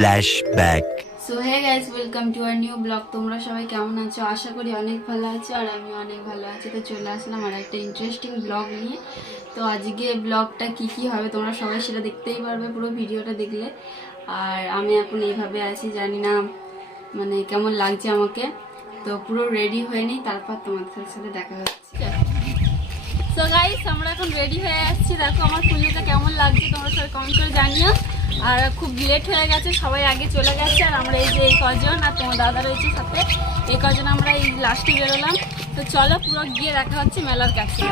Flashback. So hey guys welcome to our new blog তোমরা সবাই কেমন আছো? আশা করি অনেক ভালো আছো আর আমি অনেক ভালো আছি। তো চলে আসলাম আর একটা ইন্টারেস্টিং ব্লগ নিয়ে। তো আজকে ব্লগটা কি কি হবে তোমরা সবাই সেটা দেখতেই পারবে পুরো ভিডিওটা দেখলে। আর আমি এখন এইভাবে আছি, জানি না মানে কেমন লাগছে আমাকে। তো পুরো রেডি হয়ে নিই, তারপর তোমাদের সাথে দেখা হচ্ছে। সো গাইস আমরা এখন রেডি হয়ে আসছি। দেখো আমার পুজোটা কেমন লাগছে, তোমরা সবাই কমেন্ট করে জানিও। আর খুব লেট হয়ে গেছে, সবাই আগে চলে গেছে, আর আমরা এই যে এই কজন আর তোমার দাদা রয়েছে সাথে, এই কজন আমরা এই লাস্টে বেরোলাম। তো চলো পুরো গিয়ে দেখা হচ্ছে মেলার কাছে।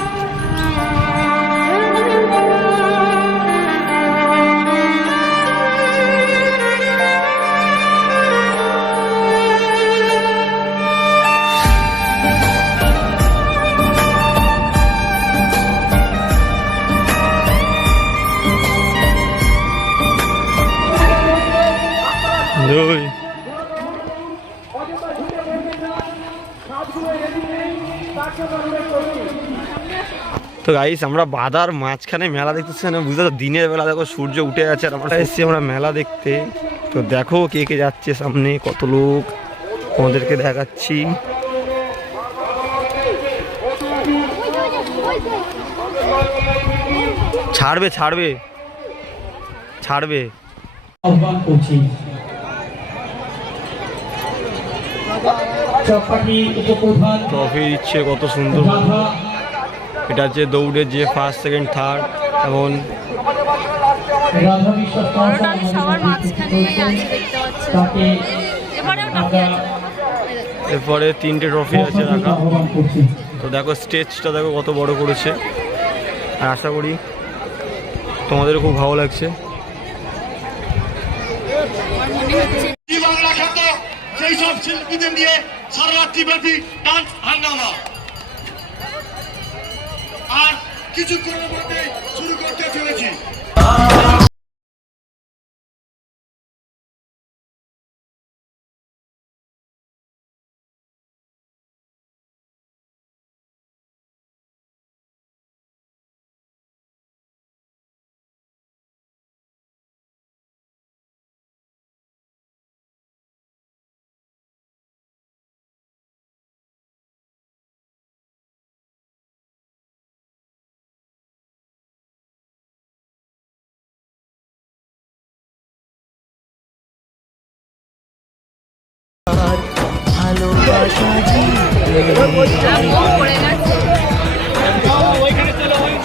তো গাইস আমরা বাদার মাঝখানে মেলা দেখতেছি না বুঝতে তো দিনের বেলা দেখো সূর্য উঠে আছে আর আমরা এসেছি আমরা মেলা দেখতে। তো দেখো কে কে যাচ্ছে সামনে, কত লোক, তোমাদেরকে দেখাচ্ছি। ছাড়বে ছাড়বে ছাড়বে। ট্রফি দিচ্ছে কত সুন্দর। এটা হচ্ছে দৌড়ে যে ফার্স্ট সেকেন্ড থার্ড আছে। এরপরে তিনটে ট্রফি আছে রাখা। তো দেখো স্টেজটা দেখো কত বড় করেছে। আর আশা করি তোমাদেরও খুব ভালো লাগছে। আমার মনে হচ্ছে জি বাংলা খ্যাত সেই সব শিল্পীদের নিয়ে সারা রাত্রি ব্যাপী ডান্স হাঙ্গামা আর কিছুক্ষণের মধ্যে শুরু করতে চলেছি।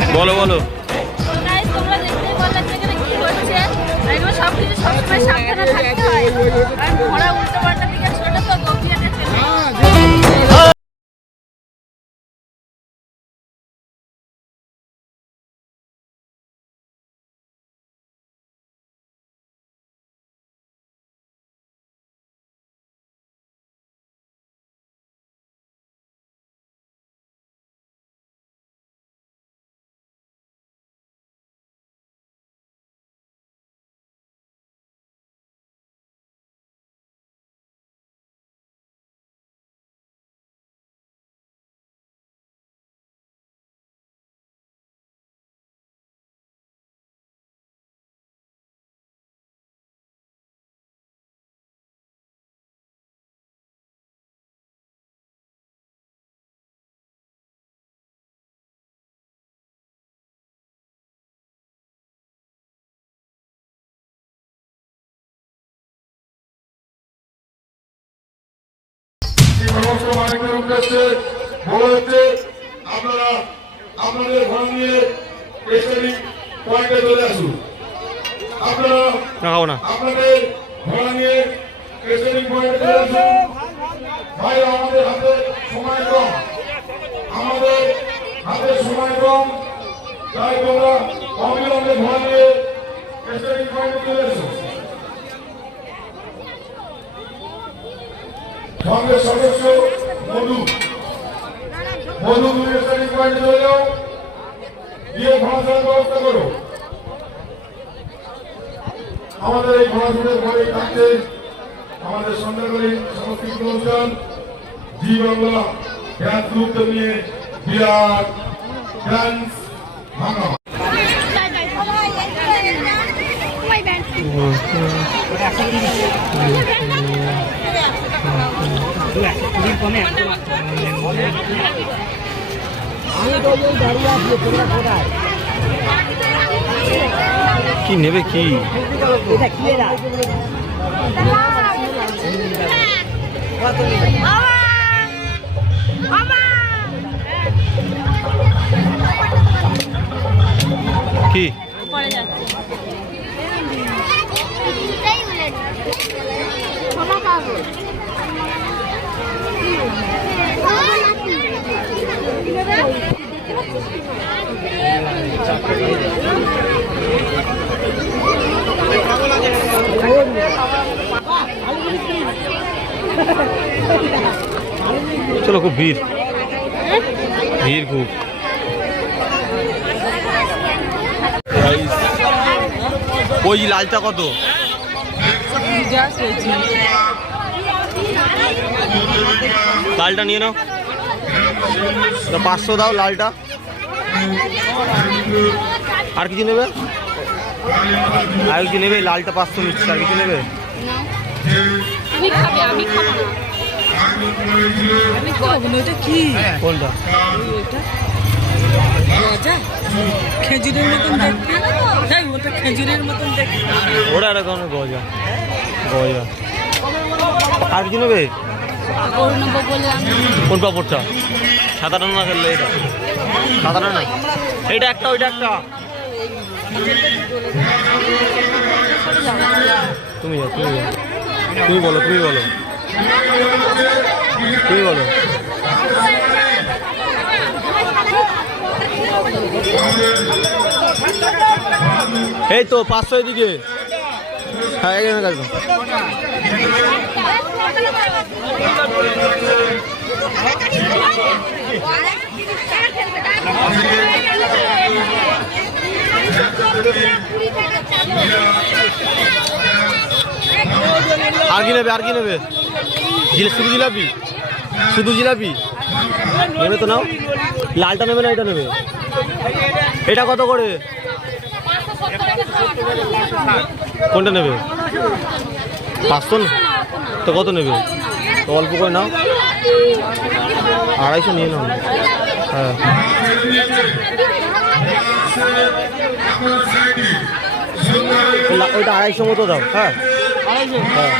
এগুলো বলো। সবকিছু সবসময় সাবধানে থাকতে হয়। উল্টো সমস্ত মালিকের উদ্দেশ্যে বলা হচ্ছে আপনারা আপনাদের ঘর নিয়ে প্রেসারিং পয়েন্টে চলে আসুন। আপনারা আপনাদের ঘোড়া নিয়ে প্রেসারিং পয়েন্টে চলে আসুন। ভাই আমাদের হাতে সময় কম। আমাদের হাতে সময় কম। তাই তোমরা অবিলম্বে ঘোড়া নিয়ে প্রেসারিং পয়েন্টে চলে এসো সঙ্গে সদস্য মধু মধু প্রেসারিং পয়েন্টে যাও। গিয়ে ভাষার ব্যবস্থা করো। আমাদের এই ঘোড়াঘুরের ঘরে থাকতে আমাদের সন্ধ্যাকালী সাংস্কৃতিক অনুষ্ঠান। জি বাংলা ড্যান্স গ্রুপকে নিয়ে বিরাট ড্যান্স ভাঙা। bad. কি নেবে কি কি পরে যাচ্ছে চলো খুব ভিড়। ভিড় খুব। ওই লালটা কত? লালটা নিয়ে নাও। পাঁচশো দাও লালটা। আর কিছু নেবে? আর কিছু নেবে? লালটা পাঁচশো নিচ্ছে আর কিছু নেবে? কোনটা? খেজুরের মতন দেখতে? ওটা খেজুরের মতন দেখতে। ওরা একটা গজা। গজা। আর কিছু নেবে? কোন পাপড়টা সাধারণ না খেললে এটা সাধারণ না? এইটা একটা, ওইটা একটা। তুমি যাও তুমি যাও। তুমি বলো তুমি বলো। তুমি বলো। এই তো, পাঁচশো এদিকে। হ্যাঁ এখানে কাজ আর কি নেবে, আর কি নেবে? শুধু জিলাপি? শুধু জিলাপি? নেবে তো নাও। লালটা নেবে না এটা নেবে? এটা কত করে? কোনটা নেবে? পাঁচশো? তো কত নেবে? তো অল্প করে নাও। আড়াইশো নিয়ে নাও। হ্যাঁ। ওইটা আড়াইশো মতো দাও হ্যাঁ। হ্যাঁ।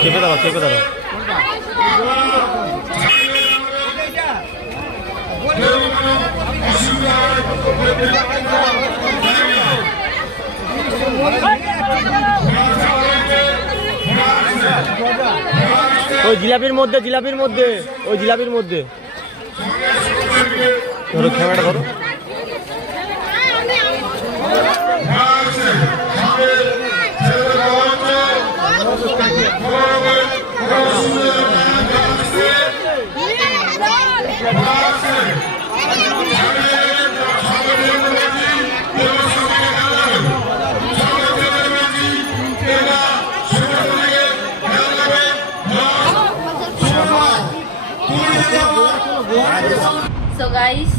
চেপে দাও চেপে দাও ওই জিলাপির মধ্যে জিলাপির মধ্যে, ওই জিলাপির মধ্যে। ধরো, ক্যামেরাটা ধরো। সো গাইস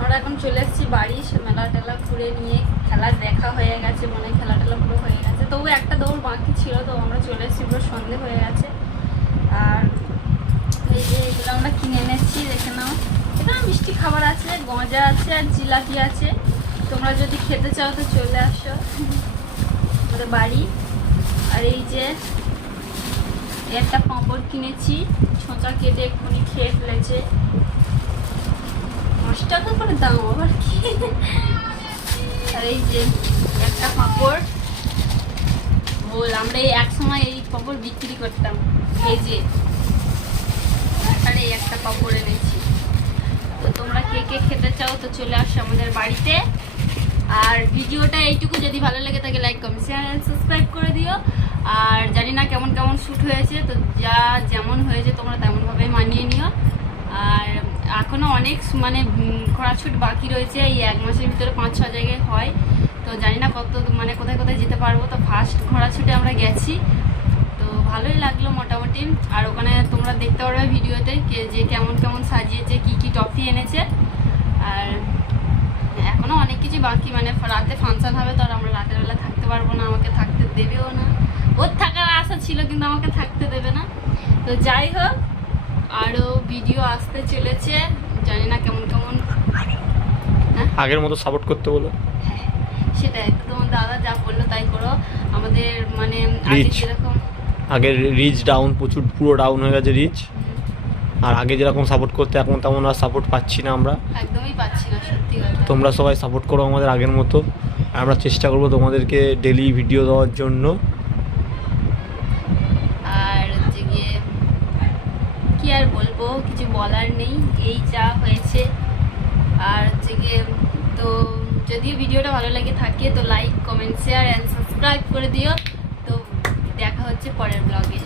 আমরা এখন চলে এসেছি বাড়ি মেলা টেলা ঘুরে নিয়ে খেলা দেখা হয়ে গেছে, মনে খেলা টেলা পুরো হয়ে গেছে। তবু একটা দৌড় বাকি ছিল, তো আমরা চলে এসেছি, পুরো সন্ধে হয়ে গেছে। আর এই যে এগুলো আমরা কিনে এনেছি, দেখে নাও। এখানে মিষ্টি খাবার আছে, গজা আছে আর জিলাপি আছে। তোমরা যদি খেতে চাও তো চলে আসো। আমাদের বাড়ি। আর এই যে একটা পাঁপড় কিনেছি, ছোঁচা কেটে এক্ষুনি খেয়ে ফেলেছে। পাঁচ টাকা করে দাম, আবার কি? আর এই যে একটা পাঁপড়, বল, আমরা এই এক সময় এই পাঁপড় বিক্রি করতাম ভেজে আর এই একটা পাঁপড় এনেছি। তো তোমরা কে কে খেতে চাও তো চলে আসো আমাদের বাড়িতে। আর ভিডিওটা এইটুকু, যদি ভালো লাগে তাকে লাইক কমেন্ট শেয়ার সাবস্ক্রাইব করে দিও। আর জানি না কেমন কেমন শ্যুট হয়েছে তো যা যেমন হয়েছে তোমরা তেমনভাবে মানিয়ে নিও। আর এখনও অনেক মানে উম, ঘোরাছুট বাকি রয়েছে এই এক মাসের ভিতরে পাঁচ ছ জায়গায় হয়। তো জানি না কত মানে কোথায় কোথায় যেতে পারব তো ফার্স্ট ঘোরাছুটে আমরা গেছি। তো ভালোই লাগল মোটামুটি। আর ওখানে তোমরা দেখতে পারবে ভিডিওতে কে যে কেমন কেমন সাজিয়েছে কি কি টফি এনেছে। আর এখনও অনেক কিছু বাকি মানে রাতে ফাংশন হবে তো আর আমরা রাতের বেলা থাকতে পারব না আমাকে থাকতে দেবেও না। ওর থাকার আশা ছিল কিন্তু আমাকে থাকতে দেবে না। তো যাই হোক আরও ভিডিও আসতে চলেছে। জানি না কেমন কেমন। আগের মতো সাপোর্ট করতে বলো। সেটাই তো তোমার দাদা যা বলল তাই করো। আমাদের মানে আগে. যেরকম আগের রিচ ডাউন প্রচুর পুরো ডাউন হয়ে গেছে রিচ আর আগে যেরকম সাপোর্ট করতে এখন তেমন আর সাপোর্ট পাচ্ছি না আমরা। একদমই পাচ্ছি না সত্যি কথা। তোমরা সবাই সাপোর্ট করো আমাদের আগের মতো। আমরা চেষ্টা করব তোমাদেরকে ডেলি ভিডিও দেওয়ার জন্য আর হচ্ছে গিয়ে কি আর বলব কিছু বলার নেই, এই যা হয়েছে। আর হচ্ছে গিয়ে, তো যদিও ভিডিওটা ভালো লাগে থাকে, তো like comment share and subscribe করে দিও। তো দেখা হচ্ছে পরের ব্লগে